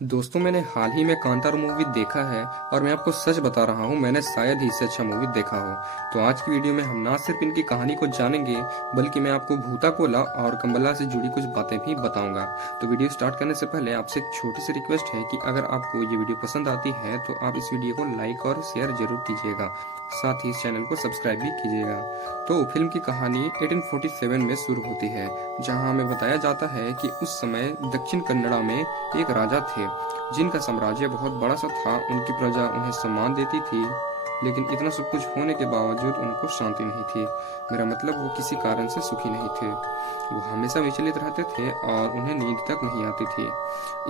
दोस्तों, मैंने हाल ही में कांतारा मूवी देखा है और मैं आपको सच बता रहा हूँ, मैंने शायद ही इससे अच्छा मूवी देखा हो। तो आज की वीडियो में हम ना सिर्फ इनकी कहानी को जानेंगे, बल्कि मैं आपको भूता कोला और कंबला से जुड़ी कुछ बातें भी बताऊंगा। तो वीडियो स्टार्ट करने से पहले आपसे एक छोटी सी रिक्वेस्ट है कि अगर आपको ये वीडियो पसंद आती है तो आप इस वीडियो को लाइक और शेयर जरूर कीजिएगा, साथ ही इस चैनल को सब्सक्राइब भी कीजिएगा। तो फिल्म की कहानी 1847 में शुरू होती है, जहां हमें बताया जाता है कि उस समय दक्षिण कन्नड़ा में एक राजा थे जिनका साम्राज्य बहुत बड़ा सा था। उनकी प्रजा उन्हें सम्मान देती थी, लेकिन इतना सब कुछ होने के बावजूद उनको शांति नहीं थी। मेरा मतलब, वो किसी कारण से सुखी नहीं थे। वो हमेशा विचलित रहते थे और उन्हें नींद तक नहीं आती थी।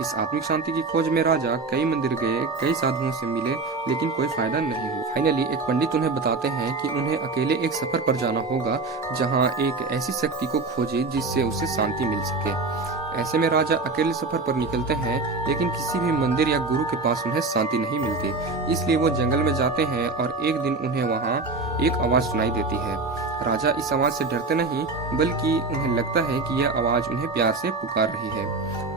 इस आत्मिक शांति की खोज में राजा कई मंदिर गए, कई साधुओं से मिले, लेकिन कोई फायदा नहीं हुआ। फाइनली एक पंडित उन्हें बताते हैं कि उन्हें अकेले एक सफर पर जाना होगा, जहाँ एक ऐसी शक्ति को खोजे जिससे उसे शांति मिल सके। ऐसे में राजा अकेले सफर पर निकलते हैं, लेकिन किसी भी मंदिर या गुरु के पास उन्हें शांति नहीं मिलती। इसलिए वो जंगल में जाते हैं और एक दिन उन्हें वहाँ एक आवाज सुनाई देती है। राजा इस आवाज से डरते नहीं, बल्कि उन्हें लगता है कि यह आवाज उन्हें प्यार से पुकार रही है।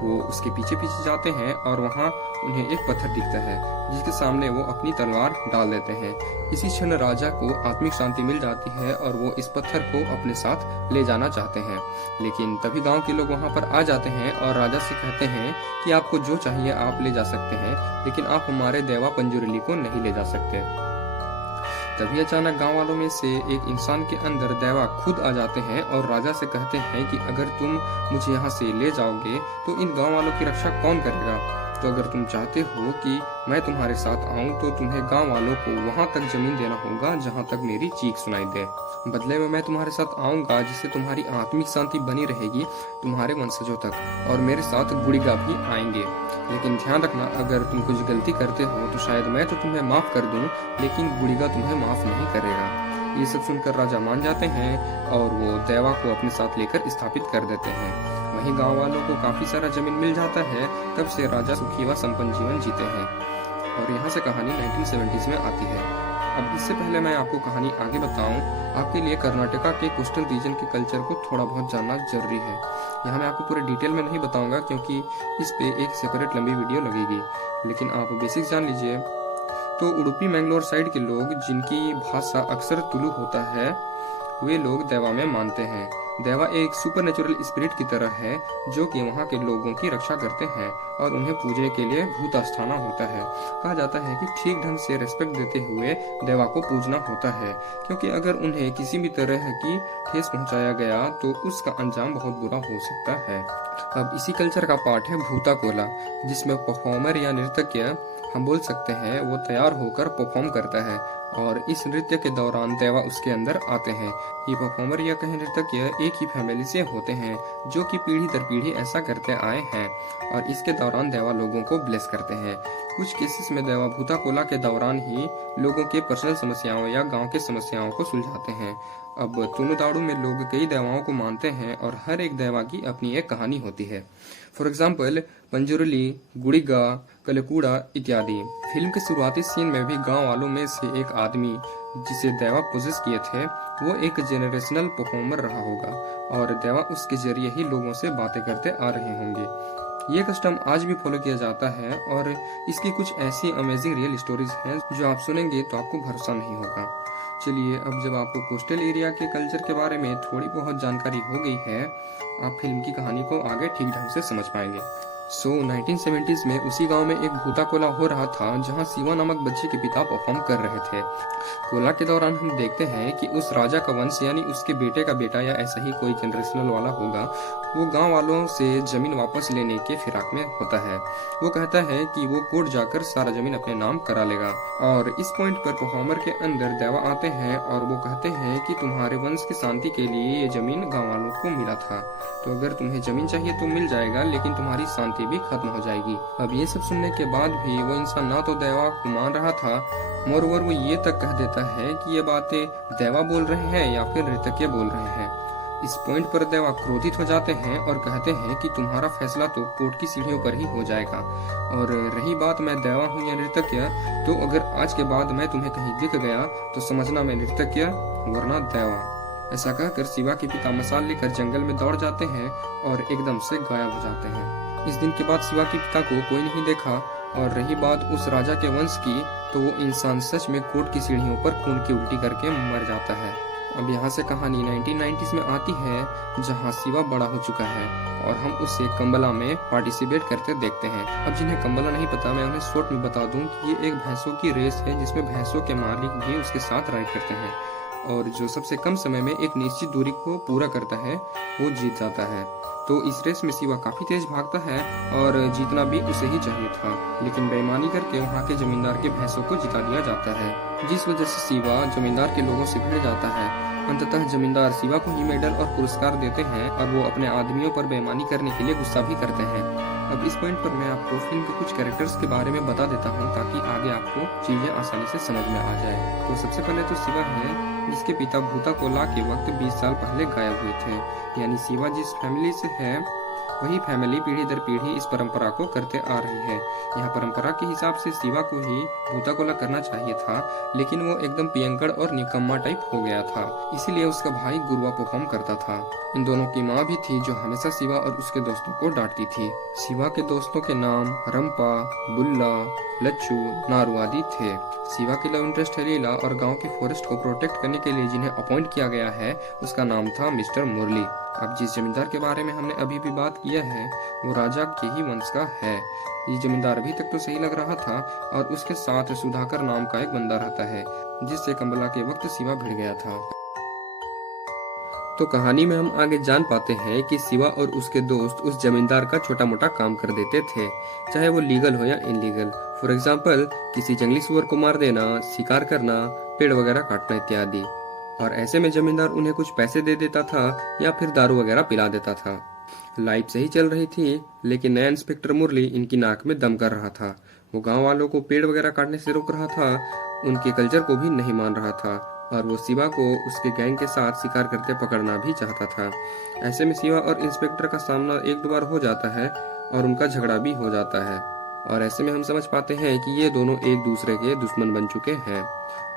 वो उसके पीछे पीछे जाते हैं और वहाँ उन्हें एक पत्थर दिखता है, जिसके सामने वो अपनी तलवार डाल देते हैं। इसी क्षण राजा को आत्मिक शांति मिल जाती है और वो इस पत्थर को अपने साथ ले जाना चाहते हैं। लेकिन तभी गांव के लोग वहां पर आ जाते हैं और राजा से कहते हैं कि आपको जो चाहिए आप ले जा सकते हैं, लेकिन आप हमारे देवा पंजुरली को नहीं ले जा सकते। तभी अचानक गांव वालों में से एक इंसान के अंदर देवा खुद आ जाते हैं और राजा से कहते हैं कि अगर तुम मुझे यहाँ से ले जाओगे तो इन गांव वालों की रक्षा कौन करेगा। तो अगर तुम चाहते हो कि मैं तुम्हारे साथ आऊं तो तुम्हें गांव वालों को वहां तक जमीन देना होगा जहां तक मेरी चीख सुनाई दे। बदले में मैं तुम्हारे साथ आऊंगा, जिससे तुम्हारी आत्मिक शांति बनी रहेगी तुम्हारे वंशजों तक, और मेरे साथ गुड़िगा भी आएंगे। लेकिन ध्यान रखना, अगर तुम कुछ गलती करते हो तो शायद मैं तो तुम्हें माफ कर दूं, लेकिन गुड़िगा तुम्हें माफ नहीं करेगा। ये सब सुनकर राजा मान जाते हैं और वो देवा को अपने साथ लेकर स्थापित कर देते हैं। वहीं गांव वालों को काफी सारा जमीन मिल जाता है। तब से राजा सुखी व संपन्न जीवन जीते हैं। और यहाँ से कहानी 1970s में आती है। अब इससे पहले मैं आपको कहानी आगे बताऊं, आपके लिए कर्नाटका के कोस्टल रीजन के कल्चर को थोड़ा बहुत जानना जरूरी है। यहाँ मैं आपको पूरे डिटेल में नहीं बताऊंगा, क्योंकि इस पे एक सेपरेट लंबी वीडियो लगेगी, लेकिन आप बेसिक जान लीजिए। तो उडुपी मैंगलोर साइड के लोग, जिनकी भाषा अक्सर तुलु होता है, वे लोग देवा में मानते हैं। देवा एक सुपर नेचुरल स्पिरिट की तरह है, जो कि वहाँ के लोगों की रक्षा करते हैं और उन्हें पूजने के लिए भूत आस्थाना होता है। कहा जाता है कि ठीक ढंग से रेस्पेक्ट देते हुए देवा को पूजना होता है, क्योंकि अगर उन्हें किसी भी तरह की ठेस पहुंचाया गया तो उसका अंजाम बहुत बुरा हो सकता है। अब इसी कल्चर का पार्ट है भूता कोला, जिसमें परफॉर्मर या नृत्यज्ञ, हम बोल सकते हैं, वो तैयार होकर परफॉर्म करता है और इस नृत्य के दौरान देवा उसके अंदर आते हैं। ये परफॉर्मर या कहीं नृत्यज्ञ एक ही फैमिली से होते हैं, जो कि पीढ़ी दर पीढ़ी ऐसा करते आए हैं, और इसके दौरान देवा लोगों को ब्लेस करते हैं। कुछ केसेस में देवा भूता कोला के दौरान ही लोगों के पर्सनल समस्याओं या गांव के समस्याओं को सुलझाते हैं। अब तुनुदाड़ू में लोग कई देवाओं को मानते हैं और हर एक देवा की अपनी एक कहानी होती है। फॉर एग्जाम्पल, पंजुरली, गुड़िगा, कलकूड़ा इत्यादि। फिल्म के शुरुआती सीन में भी गांव वालों में से एक आदमी, जिसे देवा पोजेस किए थे, वो एक जेनरेशनल परफॉर्मर रहा होगा और देवा उसके जरिए ही लोगों से बातें करते आ रहे होंगे। ये कस्टम आज भी फॉलो किया जाता है और इसकी कुछ ऐसी अमेजिंग रियल स्टोरीज हैं जो आप सुनेंगे तो आपको भरोसा नहीं होगा। चलिए, अब जब आपको कोस्टल एरिया के कल्चर के बारे में थोड़ी बहुत जानकारी हो गई है, आप फिल्म की कहानी को आगे ठीक ढंग से समझ पाएंगे। 1970s में उसी गांव में एक भूता कोला हो रहा था, जहां शिवा नामक बच्चे के पिता परफॉर्म कर रहे थे। कोला के दौरान हम देखते हैं कि उस राजा का वंश, यानी उसके बेटे का बेटा या ऐसा ही कोई जनरेशनल वाला होगा, वो गांव वालों से जमीन वापस लेने के फिराक में होता है। वो कहता है कि वो कोर्ट जाकर सारा जमीन अपने नाम करा लेगा, और इस पॉइंट पर परफॉर्मर के अंदर देवा आते हैं और वो कहते हैं कि तुम्हारे वंश की शांति के लिए ये जमीन गाँव वालों को मिला था, तो अगर तुम्हें जमीन चाहिए तो मिल जाएगा, लेकिन तुम्हारी शांति भी खत्म हो जाएगी। अब ये सब सुनने के बाद भी वो इंसान ना तो देवा को मान रहा था, मोरओवर वो ये तक कह देता है कि ये बातें देवा बोल रहे हैं या फिर नृत्यज्ञ बोल रहे हैं। इस पॉइंट पर देवा क्रोधित हो जाते हैं और कहते हैं कि तुम्हारा फैसला तो कोर्ट की सीढ़ियों पर ही हो जाएगा, और रही बात मैं देवा हूँ या नृत्यज्ञ, तो अगर आज के बाद मैं तुम्हें कहीं दिख गया तो समझना मैं नृत्यज्ञ वरना देवा। ऐसा कहकर शिवा के पिता मसाल लेकर जंगल में दौड़ जाते हैं और एकदम से गायब हो जाते हैं। इस दिन के बाद शिवा के पिता को कोई नहीं देखा। और रही बात उस राजा के वंश की, तो वो इंसान सच में कोर्ट की सीढ़ियों पर खून की उल्टी करके मर जाता है। अब यहाँ से कहानी 1990s में आती है, जहाँ शिवा बड़ा हो चुका है और हम उसे कंबला में पार्टिसिपेट करते देखते हैं। अब जिन्हें कंबला नहीं पता, मैं उन्हें शॉर्ट में बता दूं कि ये एक भैंसों की रेस है, जिसमें भैंसों के मालिक भी उसके साथ राइड करते हैं और जो सबसे कम समय में एक निश्चित दूरी को पूरा करता है वो जीत जाता है। तो इस रेस में शिवा काफी तेज भागता है और जीतना भी उसे ही चाहिए था, लेकिन बेईमानी करके वहाँ के जमींदार के भैंसों को जिता दिया जाता है, जिस वजह से शिवा जमींदार के लोगों से भिड़ जाता है। अंततः जमींदार शिवा को ही मेडल और पुरस्कार देते हैं और वो अपने आदमियों पर बेईमानी करने के लिए गुस्सा भी करते हैं। अब इस पॉइंट पर मैं आपको फिल्म के कुछ कैरेक्टर्स के बारे में बता देता हूँ, ताकि आगे आपको चीजें आसानी से समझ में आ जाए। तो सबसे पहले तो शिवा है, जिसके पिता भूता को ला के वक्त 20 साल पहले गायब हुए थे। यानी शिवा जिस फैमिली से है, वही फैमिली पीढ़ी दर पीढ़ी इस परंपरा को करते आ रही है। यह परंपरा के हिसाब से शिवा को ही भूता कोला करना चाहिए था, लेकिन वो एकदम पियंकड़ और निकम्मा टाइप हो गया था, इसीलिए उसका भाई गुरुआ परफॉर्म करता था। इन दोनों की माँ भी थी, जो हमेशा शिवा और उसके दोस्तों को डांटती थी। शिवा के दोस्तों के नाम रंपा, बुल्ला, लच्चू, नारू आदि थे। शिवा की लव इंटरेस्ट है लीला, और गांव के फॉरेस्ट को प्रोटेक्ट करने के लिए जिन्हें अपॉइंट किया गया है, उसका नाम था मिस्टर मुरली। अब जिस जमींदार के बारे में हमने अभी भी बात किया है, वो राजा के ही वंश का है। ये जमींदार अभी तक तो सही लग रहा था, और उसके साथ सुधाकर नाम का एक बंदा रहता है, जिससे कंबला के वक्त शिवा भिड़ गया था। तो कहानी में हम आगे जान पाते हैं कि शिवा और उसके दोस्त उस जमींदार का छोटा मोटा काम कर देते थे, चाहे वो लीगल हो या इनलीगल। फॉर एग्जाम्पल, किसी जंगली सुअर को मार देना, शिकार करना, पेड़ वगैरह काटना इत्यादि। और ऐसे में जमींदार उन्हें कुछ पैसे दे देता था या फिर दारू वगैरह पिला देता था। लाइफ सही चल रही थी, लेकिन नया इंस्पेक्टर मुरली इनकी नाक में दम कर रहा था। वो गांव वालों को पेड़ वगैरह काटने से रोक रहा था, उनके कल्चर को भी नहीं मान रहा था, और वो शिवा को उसके गैंग के साथ शिकार करते पकड़ना भी चाहता था। ऐसे में शिवा और इंस्पेक्टर का सामना एक दो बार हो जाता है और उनका झगड़ा भी हो जाता है, और ऐसे में हम समझ पाते हैं कि ये दोनों एक दूसरे के दुश्मन बन चुके हैं।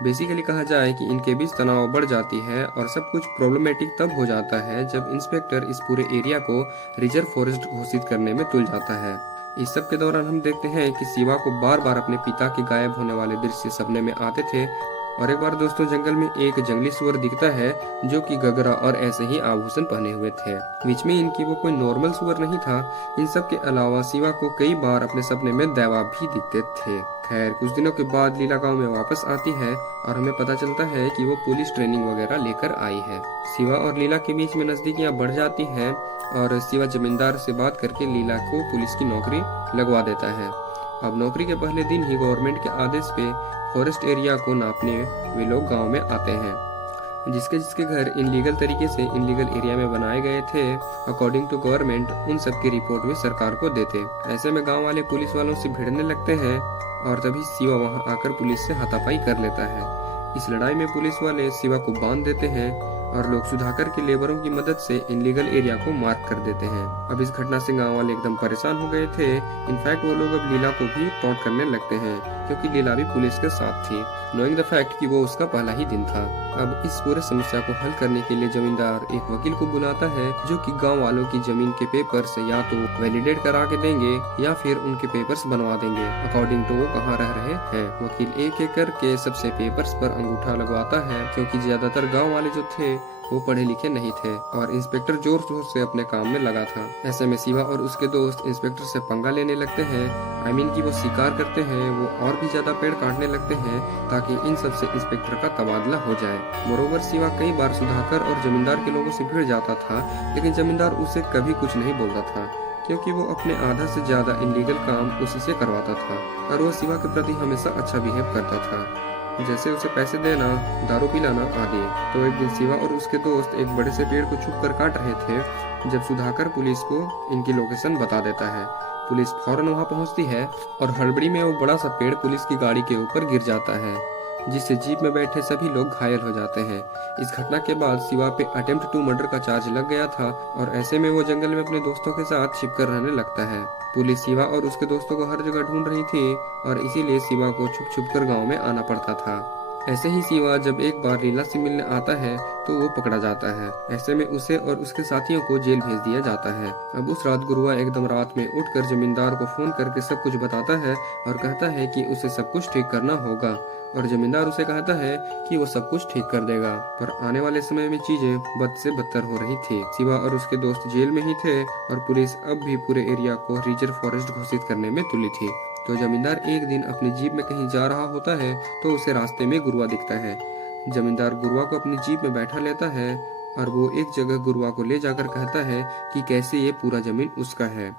बेसिकली कहा जाए कि इनके बीच तनाव बढ़ जाती है, और सब कुछ प्रॉब्लमेटिक तब हो जाता है जब इंस्पेक्टर इस पूरे एरिया को रिजर्व फॉरेस्ट घोषित करने में तुल जाता है। इस सब के दौरान हम देखते हैं कि शिवा को बार बार अपने पिता के गायब होने वाले दृश्य सपने में आते थे। और एक बार दोस्तों, जंगल में एक जंगली सुअर दिखता है, जो कि गगरा और ऐसे ही आभूषण पहने हुए थे। बीच में इनकी वो कोई नॉर्मल सुअर नहीं था। इन सब के अलावा शिवा को कई बार अपने सपने में दैवा भी दिखते थे। खैर, कुछ दिनों के बाद लीला गांव में वापस आती है और हमें पता चलता है कि वो पुलिस ट्रेनिंग वगैरह लेकर आई है। शिवा और लीला के बीच में नजदीकियां बढ़ जाती हैं, और शिवा जमींदार से बात करके लीला को पुलिस की नौकरी लगवा देता है। अब नौकरी के पहले दिन ही गवर्नमेंट के आदेश पे फॉरेस्ट एरिया को नापने वे लोग गांव में आते हैं। जिसके जिसके घर इनलीगल तरीके से इनलीगल एरिया में बनाए गए थे, अकॉर्डिंग टू गवर्नमेंट उन सब की रिपोर्ट वे सरकार को देते। ऐसे में गांव वाले पुलिस वालों से भिड़ने लगते हैं, और तभी शिवा वहां आकर पुलिस से हाथापाई कर लेता है। इस लड़ाई में पुलिस वाले शिवा को बांध देते हैं, और लोग सुधाकर के लेबरों की मदद से इनलीगल एरिया को मार्क कर देते हैं। अब इस घटना से गांव वाले एकदम परेशान हो गए थे। इनफैक्ट वो लोग अब लीला को भी टॉन्ट करने लगते हैं, क्योंकि लीला भी पुलिस के साथ थी, नोइंग द फैक्ट कि वो उसका पहला ही दिन था। अब इस पूरे समस्या को हल करने के लिए जमींदार एक वकील को बुलाता है, जो कि गांव वालों की जमीन के पेपर्स या तो वैलिडेट करा के देंगे या फिर उनके पेपर्स बनवा देंगे, अकॉर्डिंग टू वो कहाँ रह रहे हैं। वकील एक एक करके सबसे पेपर्स पर अंगूठा लगवाता है, क्योंकि ज्यादातर गाँव वाले जो थे वो पढ़े लिखे नहीं थे, और इंस्पेक्टर जोर जोर से अपने काम में लगा था। ऐसे में शिवा और उसके दोस्त इंस्पेक्टर से पंगा लेने लगते हैं। आई मीन कि वो शिकार करते हैं, वो और भी ज्यादा पेड़ काटने लगते हैं, ताकि इन सब से इंस्पेक्टर का तबादला हो जाए। मोरोवर शिवा कई बार सुधाकर और जमींदार के लोगों से भिड़ जाता था, लेकिन जमींदार उसे कभी कुछ नहीं बोलता था, क्योंकि वो अपने आधा से ज्यादा इनलीगल काम उसी से करवाता था, और वो शिवा के प्रति हमेशा अच्छा बिहेव करता था, जैसे उसे पैसे देना, दारू पिलाना आदि। तो एक दिन शिवा और उसके दोस्त एक बड़े से पेड़ को छुप कर काट रहे थे, जब सुधाकर पुलिस को इनकी लोकेशन बता देता है। पुलिस फौरन वहां पहुंचती है, और हड़बड़ी में वो बड़ा सा पेड़ पुलिस की गाड़ी के ऊपर गिर जाता है, जिससे जीप में बैठे सभी लोग घायल हो जाते हैं। इस घटना के बाद शिवा पे अटेम्प्ट टू मर्डर का चार्ज लग गया था, और ऐसे में वो जंगल में अपने दोस्तों के साथ छिपकर रहने लगता है। पुलिस शिवा और उसके दोस्तों को हर जगह ढूंढ रही थी, और इसीलिए शिवा को छुप छुप कर गाँव में आना पड़ता था। ऐसे ही शिवा जब एक बार लीला से मिलने आता है तो वो पकड़ा जाता है। ऐसे में उसे और उसके साथियों को जेल भेज दिया जाता है। अब उस रात गुरुआ एकदम रात में उठकर जमींदार को फोन करके सब कुछ बताता है और कहता है कि उसे सब कुछ ठीक करना होगा, और जमींदार उसे कहता है कि वो सब कुछ ठीक कर देगा। पर आने वाले समय में चीजें बद से बदतर हो रही थी। शिवा और उसके दोस्त जेल में ही थे और पुलिस अब भी पूरे एरिया को रिजर्व फॉरेस्ट घोषित करने में तुली थी। तो जमींदार एक दिन अपनी जीप में कहीं जा रहा होता है तो उसे रास्ते में गुरुआ दिखता है। जमींदार गुरुआ को अपनी जीप में बैठा लेता है और वो एक जगह गुरुआ को ले जाकर कहता है कि कैसे ये पूरा जमीन उसका है,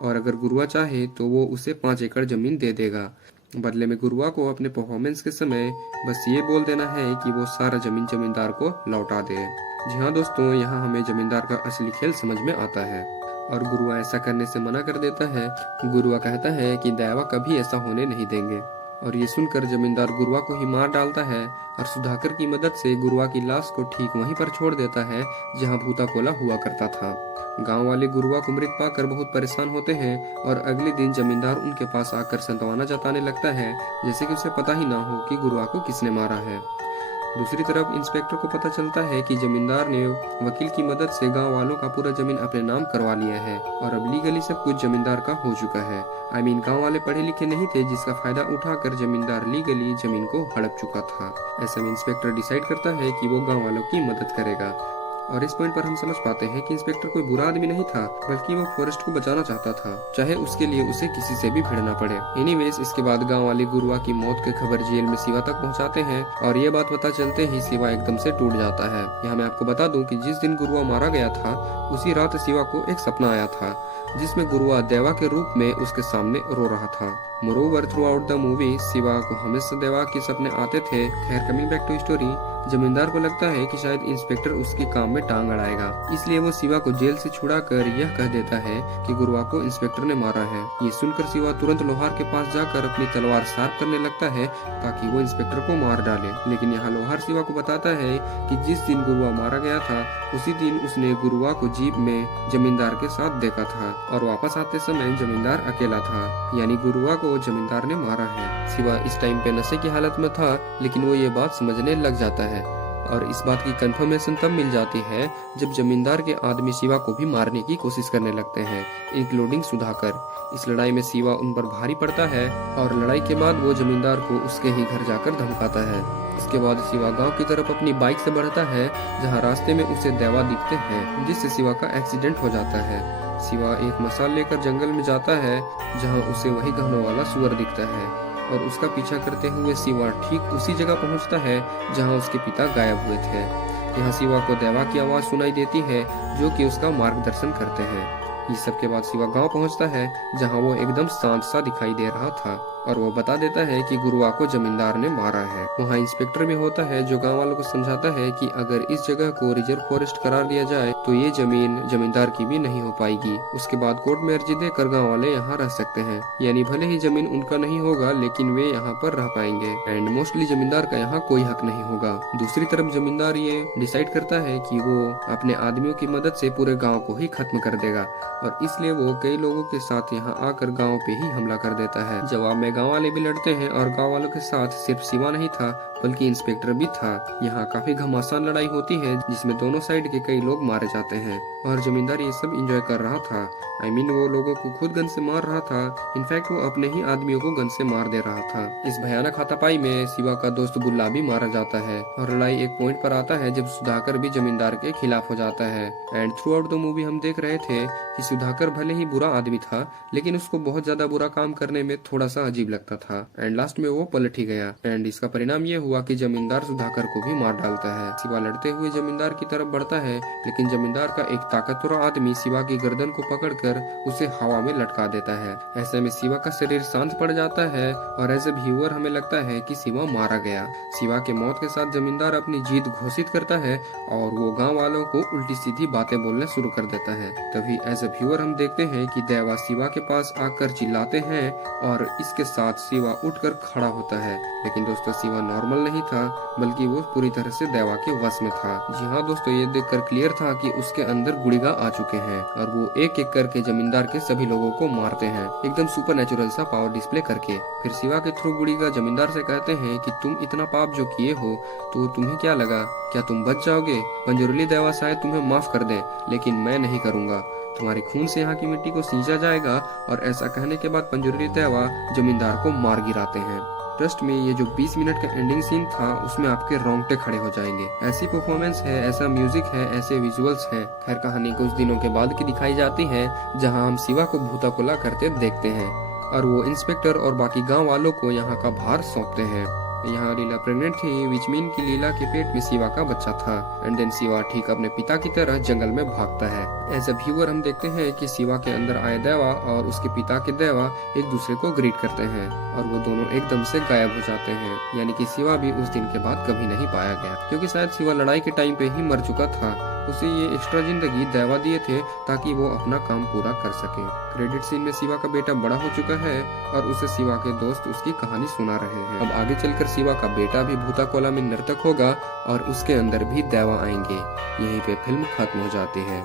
और अगर गुरुआ चाहे तो वो उसे 5 एकड़ जमीन दे देगा। बदले में गुरुआ को अपने परफॉर्मेंस के समय बस ये बोल देना है कि वो सारा जमीन जमींदार को लौटा दे। जी हाँ दोस्तों, यहाँ हमें जमींदार का असली खेल समझ में आता है और गुरुआ ऐसा करने से मना कर देता है। गुरुआ कहता है कि दैवा कभी ऐसा होने नहीं देंगे, और ये सुनकर जमींदार गुरुआ को ही मार डालता है और सुधाकर की मदद से गुरुआ की लाश को ठीक वहीं पर छोड़ देता है जहाँ भूता कोला हुआ करता था। गांव वाले गुरुआ को मृत पाकर बहुत परेशान होते हैं और अगले दिन जमींदार उनके पास आकर संतवाना जताने लगता है, जैसे कि उसे पता ही ना हो कि गुरुआ को किसने मारा है। दूसरी तरफ इंस्पेक्टर को पता चलता है कि जमींदार ने वकील की मदद से गांव वालों का पूरा जमीन अपने नाम करवा लिया है और अब लीगली सब कुछ जमींदार का हो चुका है। गांव वाले पढ़े लिखे नहीं थे, जिसका फायदा उठाकर जमींदार लीगली जमीन को हड़प चुका था। ऐसे में इंस्पेक्टर डिसाइड करता है कि वो गाँव वालों की मदद करेगा, और इस पॉइंट पर हम समझ पाते हैं कि इंस्पेक्टर कोई बुरा आदमी नहीं था, बल्कि वो फॉरेस्ट को बचाना चाहता था, चाहे उसके लिए उसे किसी से भी भिड़ना पड़े। एनीवेज, इसके बाद गांव वाले गुरुआ की मौत की खबर जेल में शिवा तक पहुंचाते हैं और ये बात पता चलते ही शिवा एकदम से टूट जाता है। यहाँ मैं आपको बता दूं कि जिस दिन गुरुआ मारा गया था उसी रात शिवा को एक सपना आया था जिसमें गुरुआ देवा के रूप में उसके सामने रो रहा था। Moreover through out the movie Shiva को हमेशा देवा के सपने आते थे। खैर, कमिंग बैक टू स्टोरी, जमींदार को लगता है कि शायद इंस्पेक्टर उसके काम में टांग अड़ाएगा, इसलिए वो शिवा को जेल से छुड़ाकर यह कह देता है कि गुरुआ को इंस्पेक्टर ने मारा है। ये सुनकर शिवा तुरंत लोहार के पास जाकर अपनी तलवार शार्प करने लगता है ताकि वो इंस्पेक्टर को मार डाले। लेकिन यहाँ लोहार शिवा को बताता है कि जिस दिन गुरुआ मारा गया था उसी दिन उसने गुरुआ को जीप में जमींदार के साथ देखा था और वापस आते समय जमींदार अकेला था, यानी गुरुआ को जमींदार ने मारा है। शिवा इस टाइम पे नशे की हालत में था, लेकिन वो ये बात समझने लग जाता है और इस बात की कंफर्मेशन तब मिल जाती है जब जमींदार के आदमी शिवा को भी मारने की कोशिश करने लगते हैं, इंक्लूडिंग सुधाकर। इस लड़ाई में शिवा उन पर भारी पड़ता है और लड़ाई के बाद वो जमींदार को उसके ही घर जाकर धमकाता है। इसके बाद शिवा गांव की तरफ अपनी बाइक से बढ़ता है, जहां रास्ते में उसे देवा दिखते हैं, जिससे शिवा का एक्सीडेंट हो जाता है। शिवा एक मसाल लेकर जंगल में जाता है, जहां उसे वही घनों वाला सुअर दिखता है और उसका पीछा करते हुए शिवा ठीक उसी जगह पहुंचता है जहां उसके पिता गायब हुए थे। यहाँ शिवा को देवा की आवाज सुनाई देती है जो कि उसका मार्गदर्शन करते हैं। इस सब के बाद शिवा गांव पहुंचता है, जहां वो एकदम शांत सा दिखाई दे रहा था और वो बता देता है कि गुरुआ को जमींदार ने मारा है। वहाँ इंस्पेक्टर भी होता है जो गांव वालों को समझाता है कि अगर इस जगह को रिजर्व फॉरेस्ट करार दिया जाए तो ये जमीन जमींदार की भी नहीं हो पाएगी। उसके बाद कोर्ट में अर्जी देकर गांव वाले यहाँ रह सकते हैं, यानी भले ही जमीन उनका नहीं होगा लेकिन वे यहाँ पर रह पाएंगे एंड मोस्टली जमींदार का यहाँ कोई हक नहीं होगा। दूसरी तरफ जमींदार ये डिसाइड करता है कि वो अपने आदमियों की मदद से पूरे गाँव को ही खत्म कर देगा और इसलिए वो कई लोगों के साथ यहाँ आकर गाँव पे ही हमला कर देता है। जवाब में गांव वाले भी लड़ते हैं और गांव वालों के साथ सिर्फ शिवा नहीं था बल्कि इंस्पेक्टर भी था। यहाँ काफी घमासान लड़ाई होती है जिसमें दोनों साइड के कई लोग मारे जाते हैं और जमींदार ये सब एंजॉय कर रहा था। वो लोगों को खुद गन से मार रहा था, इनफैक्ट वो अपने ही आदमियों को गन से मार दे रहा था। इस भयानक हाथापाई में शिवा का दोस्त बुल्ला भी मारा जाता है और लड़ाई एक पॉइंट पर आता है जब सुधाकर भी जमींदार के खिलाफ हो जाता है। And through out the movie हम देख रहे थे कि सुधाकर भले ही बुरा आदमी था लेकिन उसको बहुत ज्यादा बुरा काम करने में थोड़ा सा अजीब लगता था एंड लास्ट में वो पलट ही गया एंड इसका परिणाम ये हुआ कि जमींदार सुधाकर को भी मार डालता है। शिवा लड़ते हुए जमींदार की तरफ बढ़ता है लेकिन जमींदार का एक ताकतवर आदमी शिवा की गर्दन को पकड़कर उसे हवा में लटका देता है। ऐसे में शिवा का शरीर शांत पड़ जाता है और एज ए व्यूअर हमें लगता है कि शिवा मारा गया। शिवा के मौत के साथ जमींदार अपनी जीत घोषित करता है और वो गाँव वालों को उल्टी सीधी बातें बोलना शुरू कर देता है। तभी एज ए व्यूअर हम देखते हैं कि देवा शिवा के पास आकर चिल्लाते हैं और इसके साथ शिवा उठकर खड़ा होता है। लेकिन दोस्तों शिवा नॉर्मल नहीं था, बल्कि वो पूरी तरह से देवा के वश में था। जी हाँ दोस्तों, ये देखकर क्लियर था कि उसके अंदर गुड़िगा आ चुके हैं और वो एक एक करके जमींदार के सभी लोगों को मारते हैं, एकदम सुपर नेचुरल सा पावर डिस्प्ले करके। फिर शिवा के थ्रू गुड़िगा जमींदार से कहते हैं कि तुम इतना पाप जो किए हो तो तुम्हें क्या लगा, क्या तुम बच जाओगे? पंजुरुली देवा शायद तुम्हें माफ कर दे, लेकिन मैं नहीं करूंगा। तुम्हारे खून से यहाँ की मिट्टी को सींचा जाएगा। और ऐसा कहने के बाद पंजुरुली देवा जमींदार को मार गिराते हैं। ट्रस्ट में ये जो 20 मिनट का एंडिंग सीन था उसमें आपके रोंगटे खड़े हो जाएंगे। ऐसी परफॉर्मेंस है, ऐसा म्यूजिक है, ऐसे विजुअल्स हैं। खैर कहानी कुछ दिनों के बाद की दिखाई जाती है, जहां हम शिवा को भूता कोला करते देखते हैं और वो इंस्पेक्टर और बाकी गांव वालों को यहाँ का भार सौंपते हैं। यहाँ लीला प्रेग्नेंट थी, विच मीन की लीला के पेट में शिवा का बच्चा था। एंड देन शिवा ठीक अपने पिता की तरह जंगल में भागता है। एज अ व्यूअर हम देखते हैं कि शिवा के अंदर आए देवा और उसके पिता के देवा एक दूसरे को ग्रीट करते हैं और वो दोनों एकदम से गायब हो जाते हैं। यानी कि शिवा भी उस दिन के बाद कभी नहीं पाया गया, क्योंकि शायद शिवा लड़ाई के टाइम पे ही मर चुका था। उसे ये एक्स्ट्रा जिंदगी देवा दिए थे ताकि वो अपना काम पूरा कर सके। क्रेडिट सीन में शिवा का बेटा बड़ा हो चुका है और उसे शिवा के दोस्त उसकी कहानी सुना रहे हैं। अब आगे चलकर शिवा का बेटा भी भूता कोला में नर्तक होगा और उसके अंदर भी देवा आएंगे। यहीं पे फिल्म खत्म हो जाती है।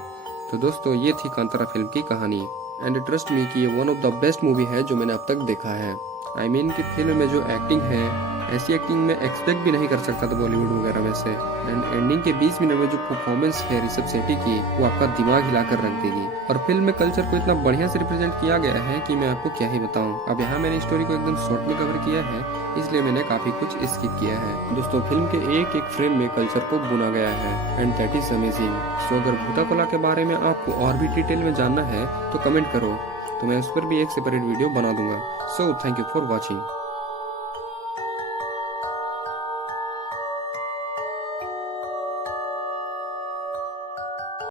तो दोस्तों ये थी कांतारा फिल्म की कहानी। एंड ट्रस्ट मी कि ये one of the best movie है जो मैंने अब तक देखा है। आई मीन की फिल्म में जो एक्टिंग है, ऐसी एक्टिंग में एक्सपेक्ट भी नहीं कर सकता था बॉलीवुड वगैरह में से। एंड एंडिंग के 20 मिनट में जो परफॉर्मेंस है ऋषभ शेट्टी की, वो आपका दिमाग हिलाकर रख देगी। और फिल्म में कल्चर को इतना बढ़िया से रिप्रेजेंट किया गया है कि मैं आपको क्या ही बताऊं। अब यहाँ मैंने स्टोरी को एकदम शॉर्ट में कवर किया है, इसलिए मैंने काफी कुछ स्किप किया है। दोस्तों फिल्म के एक एक फ्रेम में कल्चर को बुना गया है एंड दैट इज अमेजिंग। सो अगर भूता कोला के बारे में आपको और भी डिटेल में जानना है तो कमेंट करो, तो मैं उस पर भी एक सेपरेट वीडियो बना दूंगा। So thank you for watching.